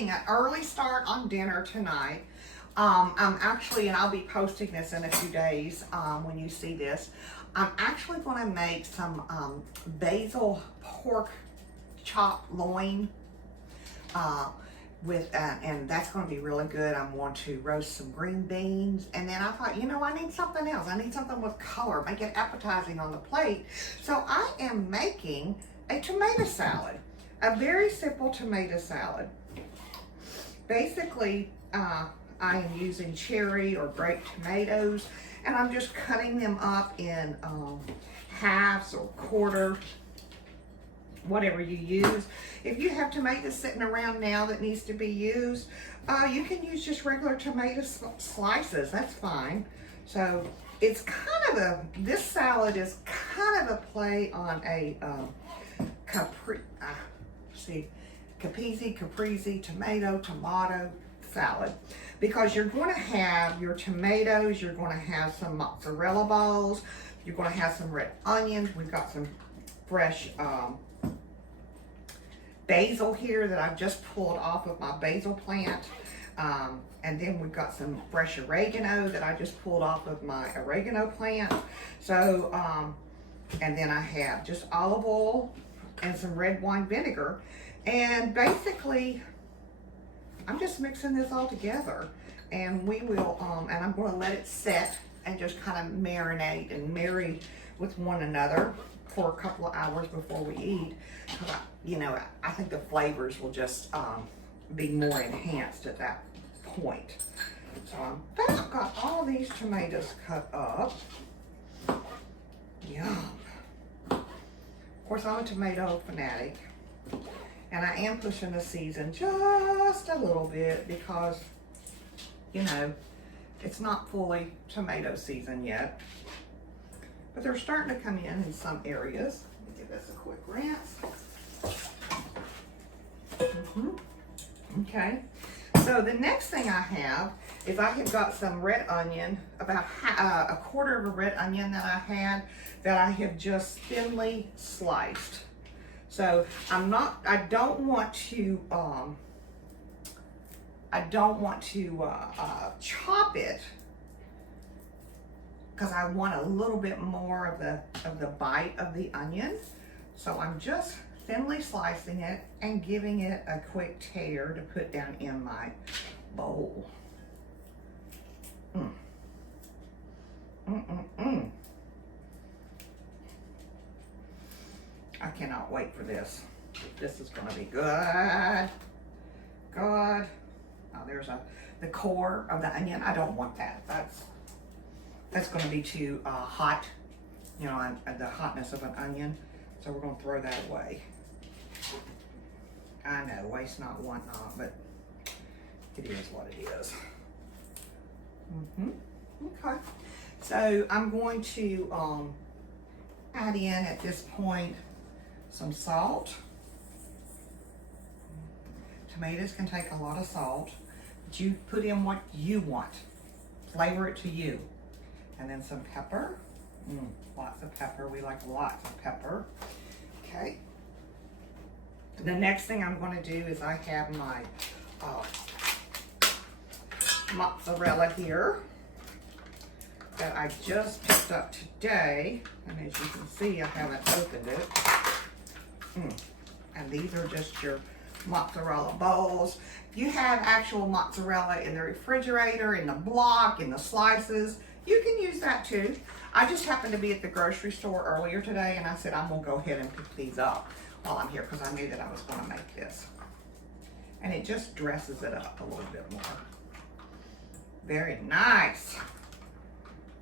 making an early start on dinner tonight. I'm actually, and I'll be posting this in a few days when you see this, I'm actually going to make some basil pork chop loin and that's going to be really good. I'm going to roast some green beans, and then I thought, you know, I need something else. I need something with color, make it appetizing on the plate. So I am making a tomato salad, a very simple tomato salad. Basically, I am using cherry or grape tomatoes, and I'm just cutting them up in halves or quarter, whatever you use. If you have tomatoes sitting around now that needs to be used, you can use just regular tomato slices. That's fine. So it's kind of this salad is kind of a play on a caprese tomato salad, because you're going to have your tomatoes, you're going to have some mozzarella balls, you're going to have some red onions. We've got some fresh basil here that I've just pulled off of my basil plant, and then we've got some fresh oregano that I just pulled off of my oregano plant. So and then I have just olive oil and some red wine vinegar, and basically I'm just mixing this all together, and we will and I'm going to let it set and just kind of marinate and marry with one another for a couple of hours before we eat. You know, I think the flavors will just be more enhanced at that point. So I've got all these tomatoes cut up. Yum. Of course, I'm a tomato fanatic, and I am pushing the season just a little bit because, you know, it's not fully tomato season yet, but they're starting to come in some areas. Let me give this a quick rinse. Okay, so the next thing I have is I have got some red onion, about a quarter of a red onion that I have just thinly sliced. So I don't want to chop it, because I want a little bit more of the bite of the onion. So I'm just thinly slicing it and giving it a quick tear to put down in my bowl. I cannot wait for this. This is gonna be good. Good. Oh, there's the core of the onion. I don't want that. That's gonna be too hot, you know, the hotness of an onion. So we're gonna throw that away. I know, waste not, want not, but it is what it is. Okay. So I'm going to add in at this point some salt. Tomatoes can take a lot of salt, but you put in what you want. Flavor it to you. And then some pepper. Lots of pepper. We like lots of pepper. Okay. The next thing I'm going to do is I have my mozzarella here that I just picked up today. And as you can see, I haven't opened it. And these are just your mozzarella balls. If you have actual mozzarella in the refrigerator, in the block, in the slices, you can use that too. I just happened to be at the grocery store earlier today, and I said I'm gonna go ahead and pick these up while I'm here, because I knew that I was gonna make this. And it just dresses it up a little bit more. Very nice.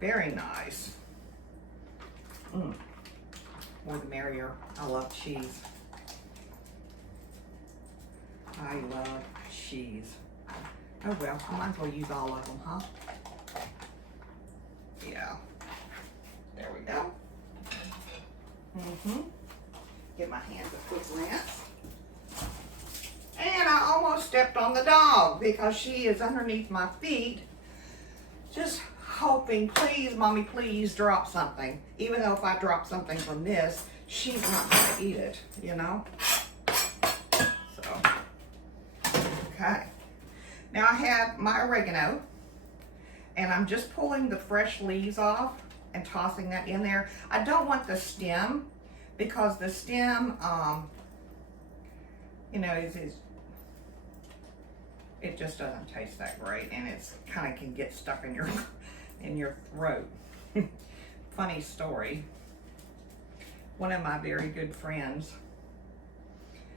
Very nice. More the merrier. I love cheese. I love cheese. Oh well, I might as well use all of them, huh? Yeah. There we go. Give my hands a quick rinse. And I almost stepped on the dog because she is underneath my feet, just hoping, please, Mommy, please drop something. Even though if I drop something from this, she's not gonna eat it, you know? So, Okay. Now I have my oregano, and I'm just pulling the fresh leaves off and tossing that in there. I don't want the stem, because the stem, you know, it just doesn't taste that great, and it's kind of can get stuck in your throat. Funny story. One of my very good friends,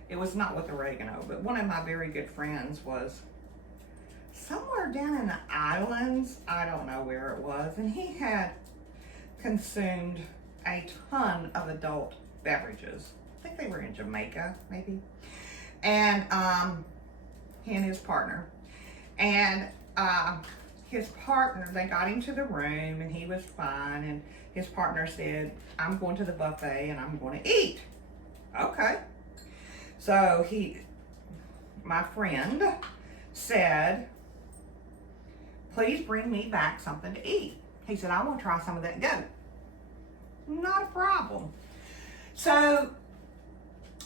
it was not with oregano, but one of my very good friends was somewhere down in the islands, I don't know where it was, and he had consumed a ton of adult beverages. I think they were in Jamaica, maybe. And he and his partner. And his partner, they got him to the room and he was fine, and his partner said, I'm going to the buffet and I'm going to eat. Okay. So my friend said, please bring me back something to eat. He said, I want to try some of that goat. Not a problem. So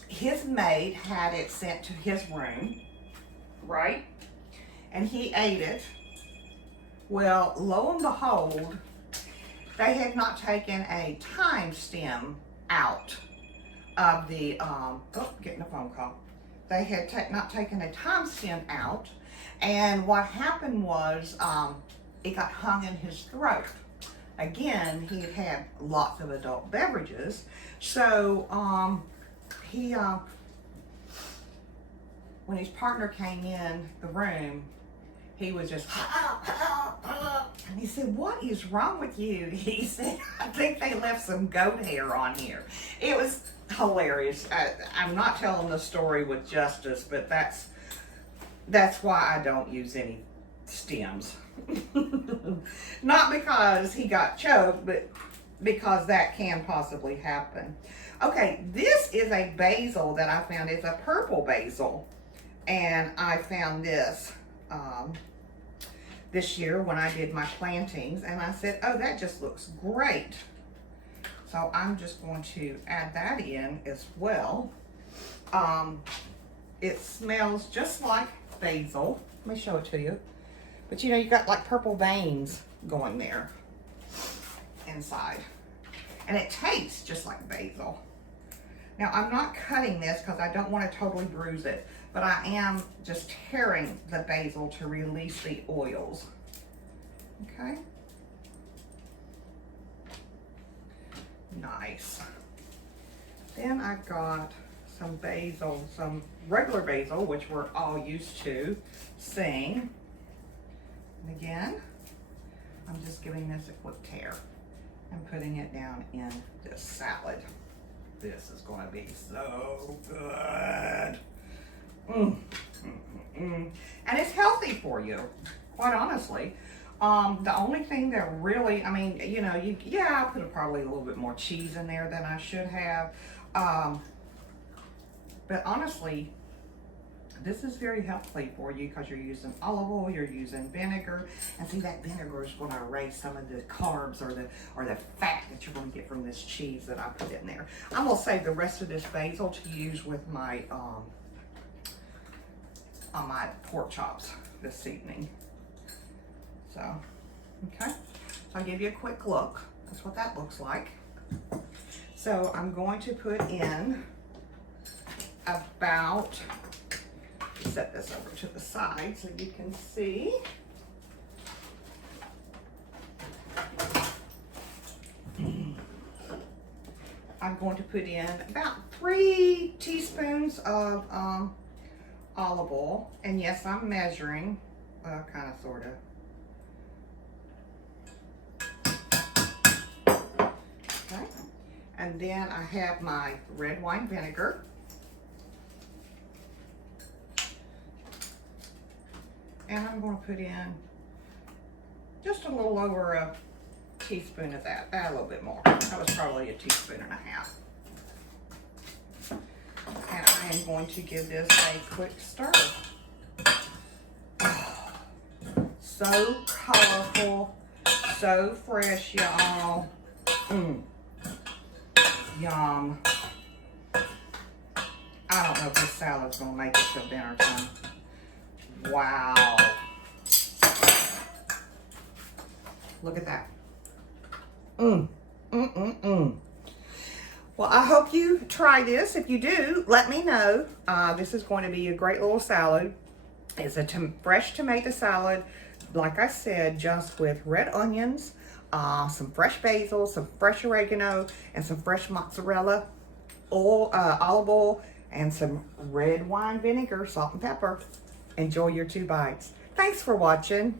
his maid had it sent to his room, right? And he ate it. Well, lo and behold, they had not taken a time stem out of the, getting a phone call. They had not taken a time stem out, and what happened was it got hung in his throat. Again, he had had lots of adult beverages, so when his partner came in the room, he was just, and he said, what is wrong with you? He said, I think they left some goat hair on here. It was hilarious. I'm not telling the story with justice, but that's why I don't use any stems. Not because he got choked, but because that can possibly happen. Okay, this is a basil that I found. It's a purple basil, and I found this this year when I did my plantings, and I said, oh, that just looks great. So I'm just going to add that in as well. It smells just like basil. Let me show it to you. But you know, you got like purple veins going there inside. And it tastes just like basil. Now, I'm not cutting this because I don't want to totally bruise it, but I am just tearing the basil to release the oils. Okay. Nice. Then I've got some basil, some regular basil, which we're all used to seeing. And again, I'm just giving this a quick tear and putting it down in this salad. This is going to be so good. And it's healthy for you, quite honestly. The only thing that really, I mean, you know, I put probably a little bit more cheese in there than I should have. But honestly, this is very healthy for you because you're using olive oil, you're using vinegar, and see, that vinegar is going to erase some of the carbs or the fat that you're going to get from this cheese that I put in there. I'm going to save the rest of this basil to use with my on my pork chops this evening. So, okay, so I'll give you a quick look. That's what that looks like. So I'm going to put in about, set this over to the side so you can see. I'm going to put in about 3 teaspoons of olive oil. And yes, I'm measuring, kind of, sort of. Okay. And then I have my red wine vinegar. And I'm going to put in just a little over a teaspoon of that. A little bit more. That was probably a teaspoon and a half. And I am going to give this a quick stir. Oh, so colorful, so fresh, y'all. Yum. I don't know if this salad's going to make it till dinner time. Wow. Look at that. Well, I hope you try this. If you do, let me know. This is going to be a great little salad. It's a fresh tomato salad, like I said, just with red onions, some fresh basil, some fresh oregano, and some fresh mozzarella, olive oil, and some red wine vinegar, salt and pepper. Enjoy your 2 bites. Thanks for watching.